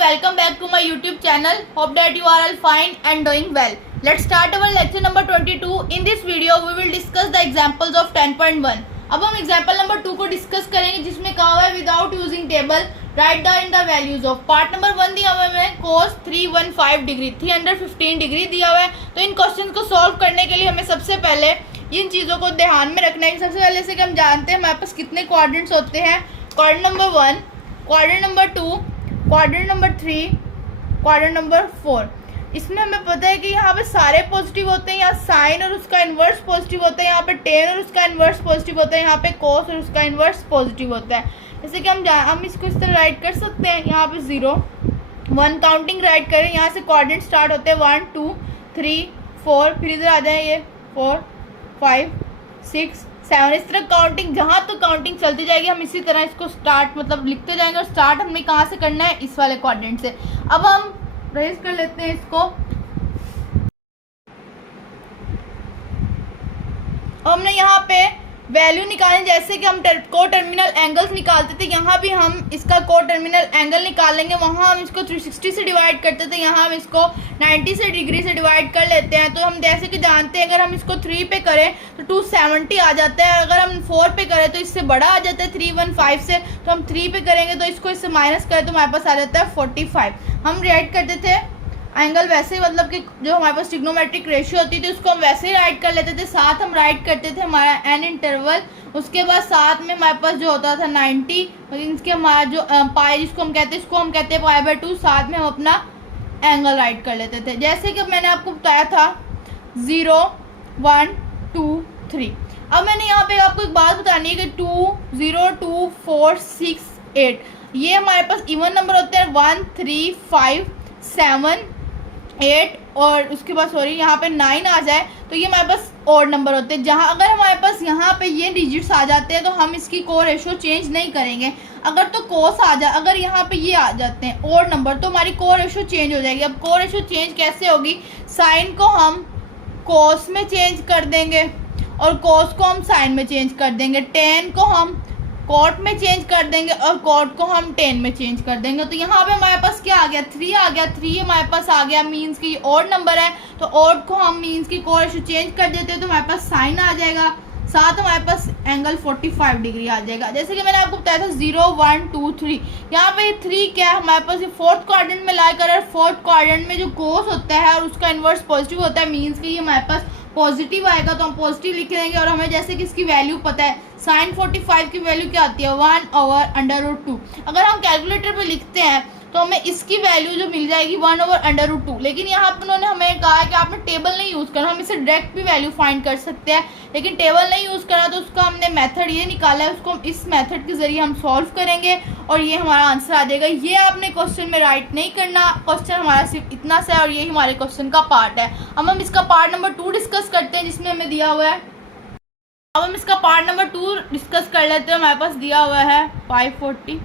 welcome back to my YouTube channel. Hope that you are all fine and doing well. Let's start our lecture number 22. In this video we will discuss the examples of 10.1. अब हम example number 2 को discuss करेंगे जिसमें कहा हुआ है without using table write down the values of. Part number 1 दिया हुआ है cos 315 डिग्री 315 डिग्री दिया हुआ है। तो इन क्वेश्चन को सॉल्व करने के लिए हमें सबसे पहले इन चीज़ों को ध्यान में रखना है। सबसे पहले से कि हम जानते हैं हमारे पास कितने क्वाड्रेंट्स होते हैं। Quadrant number 1, quadrant number 2, quadrant number 3, quadrant number 4। इसमें हमें पता है कि यहाँ पे सारे पॉजिटिव होते हैं, यहाँ साइन और उसका इन्वर्स पॉजिटिव होता है, यहाँ पे टेन और उसका इन्वर्स पॉजिटिव होता है, यहाँ पे कोस और उसका इन्वर्स पॉजिटिव होता है। जैसे कि हम इसको इस तरह राइट कर सकते हैं। यहाँ पे 0 1 काउंटिंग राइट करें, यहाँ से क्वाड्रेंट स्टार्ट होते हैं 1 2 3 4, फिर इधर आ जाए ये 4 5 6 7। इस तरह काउंटिंग जहाँ तक काउंटिंग चलती जाएगी हम इसी तरह इसको स्टार्ट मतलब लिखते जाएंगे। और स्टार्ट हमने कहाँ से करना है, इस वाले क्वाड्रेंट से। अब हम रेज कर लेते हैं इसको। हमने यहाँ पे वैल्यू निकालनी, जैसे कि हम को टर्मिनल एंगल्स निकालते थे, यहाँ भी हम इसका को टर्मिनल एंगल निकालेंगे। वहाँ हम इसको 360 से डिवाइड करते थे, यहाँ हम इसको 90 से डिग्री से डिवाइड कर लेते हैं। तो हम जैसे कि जानते हैं अगर हम इसको 3 पे करें तो 270 आ जाता है। अगर हम 4 पे करें तो इससे बड़ा आ जाता है 315 से। तो हम 3 पे करेंगे तो इसको इससे माइनस करें तो हमारे पास आ जाता है 45। हम राइट करते थे एंगल वैसे ही, मतलब कि जो हमारे पास ट्रिग्नोमेट्रिक रेशियो होती थी उसको हम वैसे ही राइट कर लेते थे। साथ हम राइट करते थे हमारा एन इंटरवल, उसके बाद साथ में हमारे पास जो होता था 90, इसके हमारा जो पाई जिसको हम कहते हैं, इसको हम कहते हैं पाई/2। साथ में हम अपना एंगल राइट कर लेते थे। जैसे कि मैंने आपको बताया था 0 1 2 3। अब मैंने यहाँ पे आपको एक बात बतानी है कि 2 0 2 4 6 8 ये हमारे पास इवन नंबर होते हैं। 1 3 5 7 8 और उसके बाद सॉरी यहाँ पे 9 आ जाए तो ये हमारे पास ऑड नंबर होते हैं। जहाँ अगर हमारे पास यहाँ पे ये डिजिट्स आ जाते हैं तो हम इसकी को रेशो चेंज नहीं करेंगे। अगर तो कोस आ जाए, अगर यहाँ पे ये आ जाते हैं ऑड नंबर तो हमारी को रेशो चेंज हो जाएगी। अब को रेशो चेंज कैसे होगी, साइन को हम कोस में चेंज कर देंगे और कोस को हम साइन में चेंज कर देंगे, टेन को हम कॉट में चेंज कर देंगे और कॉट को हम 10 में चेंज कर देंगे। तो यहाँ पे हमारे पास क्या आ गया, 3 आ गया। 3 हमारे पास आ गया, मीन्स की ऑड नंबर है तो ऑड को हम मीन्स की को रेशो चेंज कर देते हैं तो हमारे पास साइन आ जाएगा। साथ हमारे पास एंगल 45 डिग्री आ जाएगा। जैसे कि मैंने आपको बताया था 0 1 2 3। यहाँ पे 3 क्या है हमारे पास, ये फोर्थ क्वाड्रेंट में लाई कर। फोर्थ क्वाड्रेंट में जो कोस होता है और उसका इन्वर्स पॉजिटिव होता है, मीन्स कि ये हमारे पास पॉजिटिव आएगा तो हम पॉजिटिव लिख देंगे। और हमें जैसे कि इसकी वैल्यू पता है, साइन 45 की वैल्यू क्या आती है 1/√2। अगर हम कैलकुलेटर पे लिखते हैं तो हमें इसकी वैल्यू जो मिल जाएगी 1/√2। लेकिन यहाँ पर उन्होंने हमें कहा है कि आपने टेबल नहीं यूज़ करना, हम इसे डायरेक्ट भी वैल्यू फाइंड कर सकते हैं। लेकिन टेबल नहीं यूज़ करना तो उसका हमने मेथड ये निकाला है, उसको हम इस मेथड के जरिए हम सॉल्व करेंगे और ये हमारा आंसर आ जाएगा। ये आपने क्वेश्चन में राइट नहीं करना, क्वेश्चन हमारा सिर्फ इतना सा है और यही हमारे क्वेश्चन का पार्ट है। अब हम इसका पार्ट नंबर 2 डिस्कस करते हैं जिसमें हमें दिया हुआ है। अब हम इसका पार्ट नंबर 2 डिस्कस कर लेते हैं। हमारे पास दिया हुआ है 540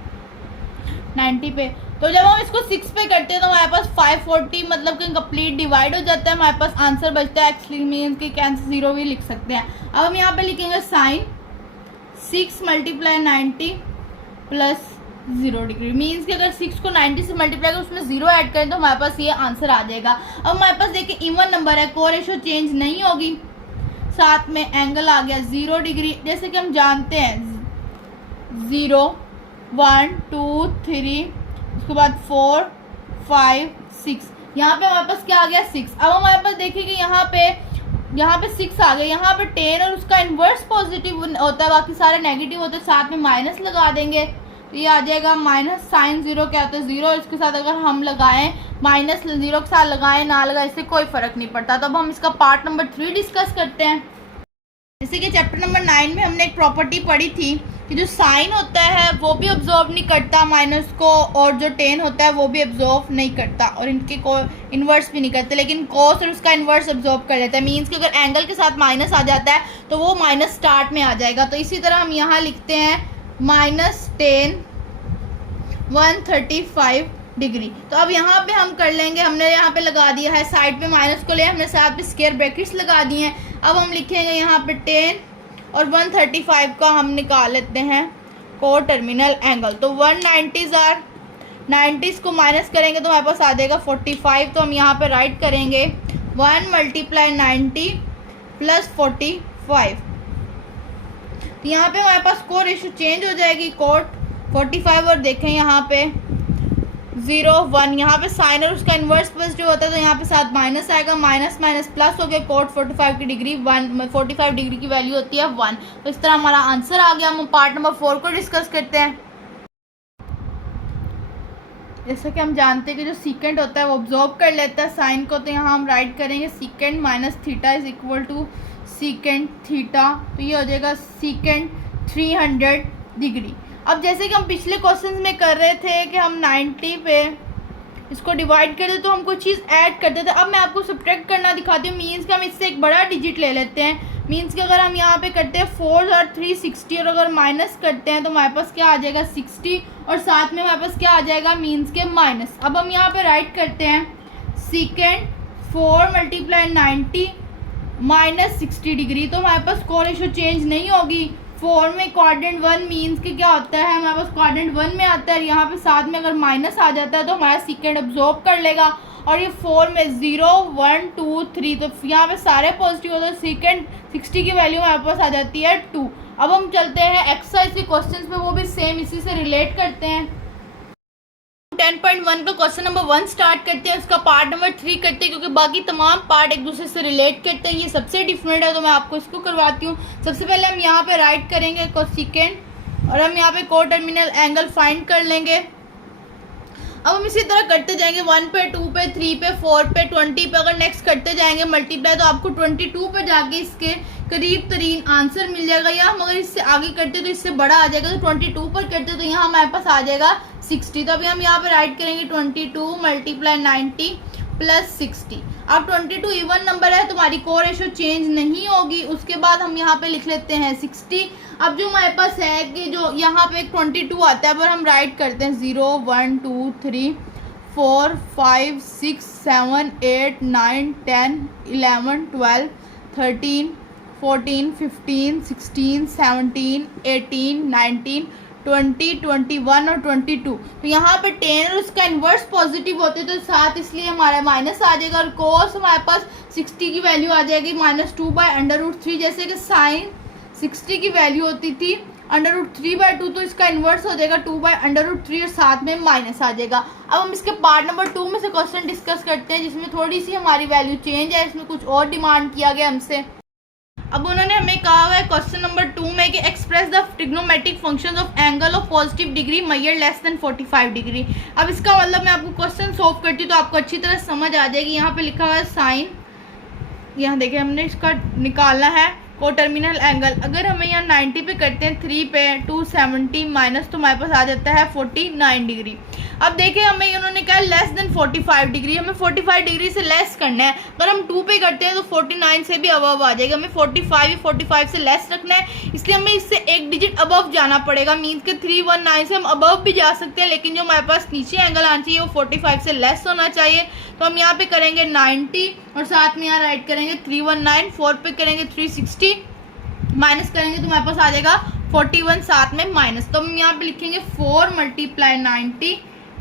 90 पे। तो जब हम इसको 6 पे करते हैं तो हमारे पास 540 मतलब कि कंप्लीट डिवाइड हो जाता है। हमारे पास आंसर बचता है, एक्चुअली मीन्स कि कैंसिल 0 भी लिख सकते हैं। अब हम यहाँ पे लिखेंगे साइन 6 × 90 प्लस 0 डिग्री, मीन्स कि अगर 6 को 90 से मल्टीप्लाई कर उसमें 0 ऐड करें तो हमारे पास ये आंसर आ जाएगा। अब हमारे पास देखिए इवन नंबर है, को रेशो चेंज नहीं होगी। साथ में एंगल आ गया 0 डिग्री। जैसे कि हम जानते हैं 0 1 2 3 उसके बाद 4 5 6। यहाँ पे हमारे पास क्या आ गया 6। अब हमारे पास देखिए कि यहाँ पे 6 आ गया। यहाँ पे 10 और उसका इन्वर्स पॉजिटिव होता है, बाकी सारे नेगेटिव होते हैं। साथ में माइनस लगा देंगे तो ये आ जाएगा माइनस साइन 0 क्या होता है 0। इसके साथ अगर हम लगाएं माइनस 0 के साथ लगाएं ना लगाएं इससे कोई फर्क नहीं पड़ता। तो अब हम इसका पार्ट नंबर 3 डिस्कस करते हैं। जैसे कि चैप्टर नंबर 9 में हमने एक प्रॉपर्टी पढ़ी थी कि जो साइन होता है वो भी ऑब्जॉर्व नहीं करता माइनस को, और जो 10 होता है वो भी ऑब्जॉर्व नहीं करता और इनके को इन्वर्स भी नहीं करते। लेकिन कोस और उसका इन्वर्स ऑब्जॉर्व कर लेता है, मीन्स कि अगर एंगल के साथ माइनस आ जाता है तो वो माइनस स्टार्ट में आ जाएगा। तो इसी तरह हम यहाँ लिखते हैं -10 135 डिग्री। तो अब यहाँ पे हम कर लेंगे, हमने यहाँ पे लगा दिया है साइड पे माइनस को ले, हमने साथ पे स्क्वायर ब्रैकेट्स लगा दिए हैं। अब हम लिखेंगे यहाँ पे 10 और 135 का हम निकाल लेते हैं को टर्मिनल एंगल। तो 190 90 को माइनस करेंगे तो हमारे पास आ जाएगा 45। तो हम यहाँ पे राइट करेंगे 1 × 90 + 45। तो यहाँ पे हमारे पास कोड रेशियो चेंज हो जाएगी, कोड 45। और देखें यहाँ पे 0 1, यहाँ पे साइन और उसका इन्वर्स पॉजिटिव होता है तो यहाँ पे साथ माइनस आएगा, माइनस माइनस प्लस हो गया, कोड 45 की डिग्री 1, 45 डिग्री की वैल्यू होती है 1। तो इस तरह हमारा आंसर आ गया। हम पार्ट नंबर 4 को डिस्कस करते हैं। जैसा कि हम जानते हैं कि जो सीकेंट होता है वो ऑब्जॉर्व कर लेता है साइन को, तो यहाँ हम राइट करेंगे secant minus theta is equal to secant theta. तो ये हो जाएगा सीकेंट 300 डिग्री। अब जैसे कि हम पिछले क्वेश्चंस में कर रहे थे कि हम 90 पे इसको डिवाइड करते तो हम कोई चीज़ ऐड करते थे। अब मैं आपको सब्ट्रैक्ट करना दिखाती हूँ। मीन्स कि हम इससे एक बड़ा डिजिट ले लेते हैं। मीन्स कि अगर हम यहाँ पे करते हैं 4 और 3 60 और अगर माइनस करते हैं तो हमारे पास क्या आ जाएगा 60 और साथ में हमारे पास क्या आ जाएगा मीन्स के माइनस। अब हम यहाँ पे राइट करते हैं सीकेंट 4 × 90 माइनस 60 डिग्री। तो हमारे पास कोड रेशियो चेंज नहीं होगी। 4 में क्वाड्रेंट 1 मीन्स कि क्या होता है हमारे पास क्वाड्रेंट 1 में आता है। यहाँ पे साथ में अगर माइनस आ जाता है तो हमारा सीकेंट अब्जॉर्ब कर लेगा। और ये 4 में 0 1 2 3 तो यहाँ पे सारे पॉजिटिव होते हैं। सीकेंट 60 की वैल्यू हमारे पास आ जाती है 2। अब हम चलते हैं एक्सरसाइज के क्वेश्चंस पे, वो भी सेम इसी से रिलेट करते हैं। 10.1 का क्वेश्चन नंबर 1 स्टार्ट करते हैं, उसका पार्ट नंबर 3 करते हैं क्योंकि बाकी तमाम पार्ट एक दूसरे से रिलेट करते हैं। ये सबसे डिफरेंट है तो मैं आपको इसको करवाती हूँ। सबसे पहले हम यहाँ पे राइट करेंगे कोसेकेंट और हम यहाँ पे को टर्मिनल एंगल फाइंड कर लेंगे। अब हम इसी तरह करते जाएंगे 1 पे 2 पे 3 पे 4 पे 20 पे। अगर नेक्स्ट करते जाएंगे मल्टीप्लाई तो आपको 22 पे जाके इसके करीब तरीन आंसर मिल जाएगा। या हम अगर इससे आगे करते तो इससे बड़ा आ जाएगा। तो 22 पर करते तो यहाँ हमारे पास आ जाएगा 60। तो अभी हम यहाँ पे राइट करेंगे 22 × 90 + 60। अब 22 इवन नंबर है, तुम्हारी कोड रेशियो चेंज नहीं होगी। उसके बाद हम यहाँ पे लिख लेते हैं 60। अब जो हमारे पास है कि जो यहाँ पे 22 आता है, पर हम राइट करते हैं 0 1 2 3 4 5 6 7 8 9 10 11 12 13 14 15 16 17 18 19 20 21 और 22। तो यहाँ पे 10 और उसका इन्वर्स पॉजिटिव होते तो साथ इसलिए हमारा माइनस आ जाएगा। और कोस हमारे पास 60 की वैल्यू आ जाएगी -2/√3। जैसे कि साइन 60 की वैल्यू होती थी √3/2 तो इसका इन्वर्स हो जाएगा 2/√3 और साथ में माइनस आ जाएगा। अब हम इसके पार्ट नंबर 2 में से क्वेश्चन डिस्कस करते हैं जिसमें थोड़ी सी हमारी वैल्यू चेंज है। इसमें कुछ और डिमांड किया गया हमसे। अब उन्होंने हमें कहा हुआ है क्वेश्चन नंबर 2 में कि express the trigonometric functions of angle of positive degree measure less than 45 degree. अब इसका मतलब मैं आपको क्वेश्चन सॉल्व करती हूँ तो आपको अच्छी तरह समझ आ जाएगी। यहाँ पे लिखा हुआ है साइन, यहाँ देखिए हमने इसका निकालना है को टर्मिनल एंगल। अगर हमें यहाँ 90 पे करते हैं 3 पे 270 माइनस तो हमारे पास आ जाता है 49 डिग्री। अब देखिए हमें उन्होंने कहा लेस देन 45 डिग्री, हमें 45 डिग्री से लेस करना है। अगर हम 2 पे करते हैं तो 49 से भी अबव आ जाएगा। हमें 45 से लेस रखना है, इसलिए हमें इससे एक डिजिट अबव जाना पड़ेगा। मीन्स के 319 से हम अबव भी जा सकते हैं, लेकिन जो हमारे पास नीचे एंगल आना चाहिए वो 45 से लेस होना चाहिए। तो हम यहाँ पे करेंगे 90 और साथ में यहाँ राइट करेंगे 319, 4 पे करेंगे 360, माइनस करेंगे तो हमारे पास आ जाएगा 41 साथ में माइनस। तो हम यहाँ पे लिखेंगे 4 × 90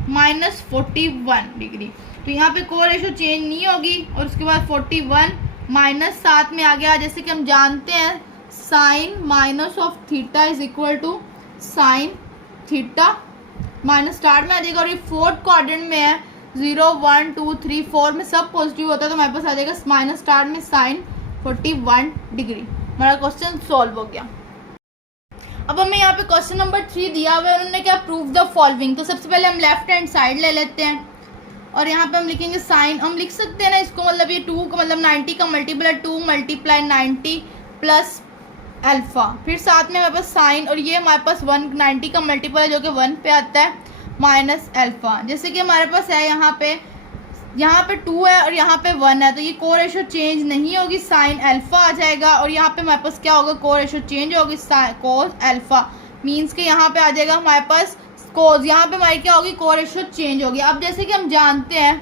-41 डिग्री। तो यहाँ पे कोड रेशियो चेंज नहीं होगी। और उसके बाद 41 माइनस साथ में आ गया। जैसे कि हम जानते हैं sine minus of theta is equal to sine theta, minus start में आ जाएगा। और ये फोर्थ क्वाड्रेंट में है 0 1 2 3 4 में सब पॉजिटिव होता है तो हमारे पास आ जाएगा माइनस स्टार्ट में साइन 41 डिग्री। हमारा क्वेश्चन सॉल्व हो गया। अब हमें यहाँ पे क्वेश्चन नंबर 3 दिया हुआ है। उन्होंने क्या प्रूव द फॉलोइंग। तो सबसे पहले हम लेफ्ट हैंड साइड ले लेते हैं और यहाँ पे हम लिखेंगे साइन। हम लिख सकते हैं ना इसको, मतलब ये 2 का मतलब 90 का मल्टीपल है 2 × 90 प्लस अल्फा। फिर साथ में हमारे पास साइन और ये हमारे पास 190 का मल्टीपल है जो कि 1 पे आता है माइनस अल्फा। जैसे कि हमारे पास है यहाँ पे 2 है और यहाँ पे 1 है तो ये कोड रेशियो चेंज नहीं होगी, साइन अल्फा आ जाएगा। और यहाँ पे हमारे पास क्या होगा, कोड रेशियो चेंज होगी कोस अल्फा। मीन्स के यहाँ पे आ जाएगा हमारे पास कोस, यहाँ पे हमारी क्या होगी, कोड रेशियो चेंज होगी। अब जैसे कि हम जानते हैं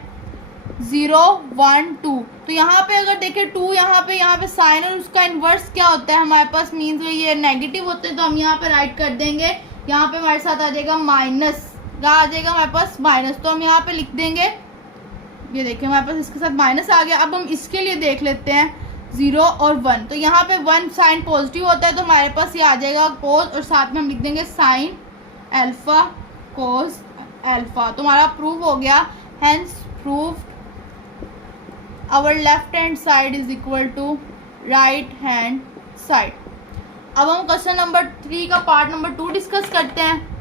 0 1 2 तो यहाँ पे अगर देखें 2 यहाँ पे साइन और उसका इन्वर्स क्या होता है हमारे पास, मीन्स ये नेगेटिव होते हैं तो हम यहाँ पे राइट कर देंगे। यहाँ पे हमारे साथ आ जाएगा माइनस क्या आ जाएगा हमारे पास माइनस, तो हम यहाँ पे लिख देंगे, ये देखिए हमारे पास इसके साथ माइनस आ गया। अब हम इसके लिए देख लेते हैं 0 और 1, तो यहाँ पे 1 साइन पॉजिटिव होता है तो हमारे पास ये आ जाएगा कोस, और साथ में हम लिख देंगे साइन अल्फा कोस अल्फा। तो हमारा प्रूव हो गया, hence proved our left hand side is equal to right hand side. अब हम क्वेश्चन नंबर 3 का पार्ट नंबर 2 डिस्कस करते हैं।